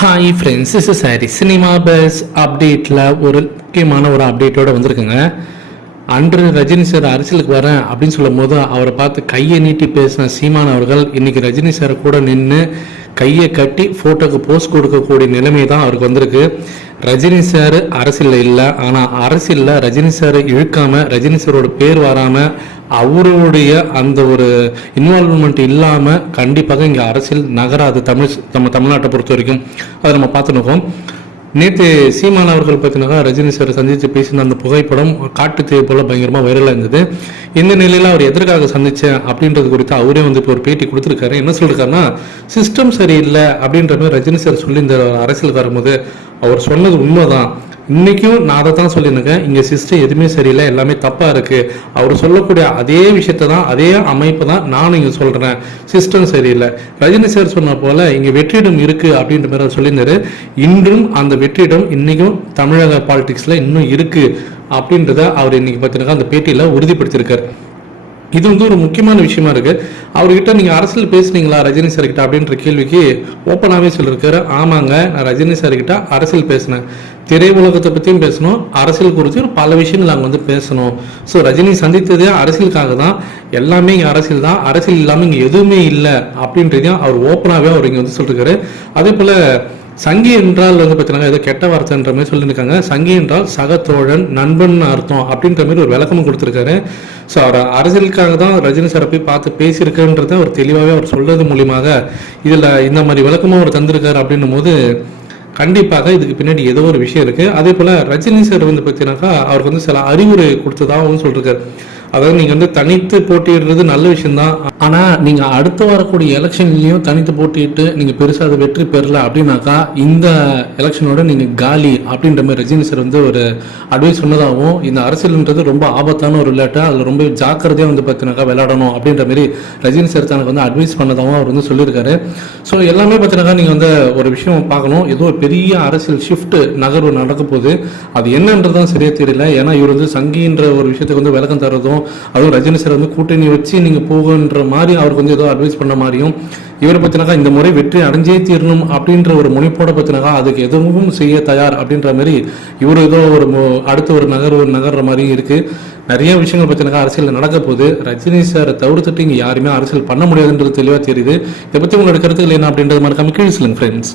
Hi friends is sorry cinema buzz அப்டேட்டில் ஒரு முக்கியமான ஒரு அப்டேட்டோட வந்திருக்குங்க. அன்று ரஜினி சார் அரசியலுக்கு வரேன் அப்படின்னு சொல்லும் போது அவரை பார்த்து கையை நீட்டி பேசின சீமான் அவர்கள் இன்னைக்கு ரஜினி சார் கூட நின்று கையை கட்டி ஃபோட்டோக்கு போஸ்ட் கொடுக்கக்கூடிய நிலைமை தான் அவருக்கு வந்திருக்கு. ரஜினி சார் அரசியலில் இல்லை ஆனால் அரசியலில் ரஜினி சார் இழுக்காமல் ரஜினி சாரோட பேர் வராமல் அவருடைய அந்த ஒரு இன்வால்வ்மெண்ட் இல்லாமல் கண்டிப்பாக இங்கே அரசியல் நகராது தமிழ் நம்ம தமிழ்நாட்டை பொறுத்த வரைக்கும். அதை நம்ம பார்த்துருக்கோம் நேற்று சீமான் அவர்கள் பார்த்தீங்கன்னா ரஜினி சார் சந்தித்து பேசின அந்த புகைப்படம் காட்டு தீ போல பயங்கரமாக வைரலாக இருந்தது. இந்த நிலையில் அவர் எதற்காக சந்தித்தேன் அப்படின்றது குறித்து அவரே வந்து இப்போ ஒரு பேட்டி கொடுத்துருக்காரு. என்ன சொல்லியிருக்காருன்னா சிஸ்டம் சரியில்லை அப்படின்ற மாதிரி ரஜினி சார் சொல்லியிருந்தார் அரசியல் வரும்போது அவர் சொன்னது உண்மைதான். இன்னைக்கும் நான் அதை தான் சொல்லியிருக்கேன் இங்கே சிஸ்டம் எதுவுமே சரியில்லை எல்லாமே தப்பாக இருக்குது அவர் சொல்லக்கூடிய அதே விஷயத்தை தான் அதே அமைப்பு தான் நானும் இங்கே சொல்கிறேன் சிஸ்டம் சரியில்லை. ரஜினி சார் சொன்ன போல் இங்கே வெற்றிடம் இருக்குது அப்படின்ற மாதிரி சொல்லியிருந்தாரு. இன்றும் அந்த வெற்றிடம் இன்றைக்கும் தமிழக பாலிடிக்ஸில் இன்னும் இருக்குது அப்படின்றத அவர் இன்னைக்கு பார்த்தீங்கன்னா அந்த பேட்டியில் உறுதிப்படுத்தியிருக்காரு. இது வந்து ஒரு முக்கியமான விஷயமா இருக்கு. அவர்கிட்ட நீங்க அரசியல் பேசுனீங்களா ரஜினி சார் கிட்ட அப்படின்ற கேள்விக்கு ஓப்பனாகவே சொல்லியிருக்காரு. ஆமாங்க நான் ரஜினி சார் கிட்ட அரசியல் பேசினேன். திரையுலகத்தை பற்றியும் பேசணும் அரசியல் குறித்து ஒரு பல விஷயங்கள் நாங்கள் வந்து பேசணும். ஸோ ரஜினி சந்தித்ததே அரசியலுக்காக தான். எல்லாமே இங்கே அரசியல் தான். அரசியல் இல்லாமல் இங்கே எதுவுமே இல்லை அப்படின்றதையும் அவர் ஓப்பனாகவே அவர் இங்கே வந்து சொல்லியிருக்காரு. அதே போல் சங்கி என்றால் வந்து பார்த்தீங்கன்னா ஏதோ கெட்ட வார்த்தைன்ற மாதிரி சொல்லியிருக்காங்க. சங்கி என்றால் சகத்தோழன் நண்பன் அர்த்தம் அப்படின்ற மாதிரி ஒரு விளக்கமும் கொடுத்துருக்காரு. ஸோ அவர் அரசியலுக்காக தான் ரஜினி சாரை போய் பார்த்து பேசியிருக்குன்றத அவர் தெளிவாகவே அவர் சொல்றது மூலியமாக இதில் இந்த மாதிரி விளக்கமும் அவர் தந்திருக்காரு அப்படின்னும் போது கண்டிப்பாக இதுக்கு பின்னாடி ஏதோ ஒரு விஷயம் இருக்கு. அதே போல் ரஜினி சார் வந்து பார்த்தீங்கன்னாக்கா அவருக்கு வந்து சில அறிவுரை கொடுத்ததாகவும் சொல்லிருக்காரு அதாவது நீங்க வந்து தனித்து போட்டியிடுறது நல்ல விஷயம்தான். ஆனா நீங்க அடுத்து வரக்கூடிய எலெக்ஷன்லயும் தனித்து போட்டியிட்டு நீங்க பெருசா அதை வெற்றி பெறல அப்படின்னாக்கா இந்த எலெக்ஷனோட நீங்க காலி அப்படின்ற மாதிரி ரஜினி சார் வந்து ஒரு அட்வைஸ் சொன்னதாகவும் இந்த அரசியல்ன்றது ரொம்ப ஆபத்தான ஒரு விளையாட்டு அதுல ரொம்ப ஜாக்கிரதையா வந்து பார்த்தீங்கன்னாக்கா விளையாடணும் அப்படின்ற மாதிரி ரஜினி சார் தனக்கு வந்து அட்வைஸ் பண்ணதாகவும் அவர் வந்து சொல்லியிருக்காரு. ஸோ எல்லாமே பார்த்தீங்கன்னாக்கா நீங்க வந்து ஒரு விஷயம் பார்க்கணும். ஏதோ பெரிய அரசியல் ஷிஃப்ட் நகர்வு நடக்க போகுது. அது என்னன்றதான் சரியா தெரியல. ஏன்னா இவர் வந்து சங்கின்ற ஒரு விஷயத்துக்கு வந்து விளக்கம் தரதும் அதுவும் ரஜினி சார் வந்து கூட்டணி வச்சு நீங்க போகன்ற மாதிரி அவருக்கு வந்து ஏதோ அட்வைஸ் பண்ண மாதிரியும் இவரை பத்தினாக்கா இந்த முறை வெற்றி அடைஞ்சே தீரணும் அப்படின்ற ஒரு முனைப்போட பத்தினாக்கா அதுக்கு எதுவும் செய்ய தயார் அப்படின்ற மாதிரி இவர் ஏதோ ஒரு அடுத்த ஒரு நகர்வு நகர்ற மாதிரி இருக்கு. நிறைய விஷயங்கள் பத்தினாக்கா அரசியல் நடக்க போகுது. ரஜினி சாரை தவிர்த்துட்டு இங்க யாருமே அரசியல் பண்ண முடியாதுன்றது தெளிவா தெரியுது. இதை பத்தி உங்களோட கருத்துக்கள் என்ன அப்படின்றது மறக்காம கீழே சொல்லுங்க ஃப்ரெண்ட்ஸ்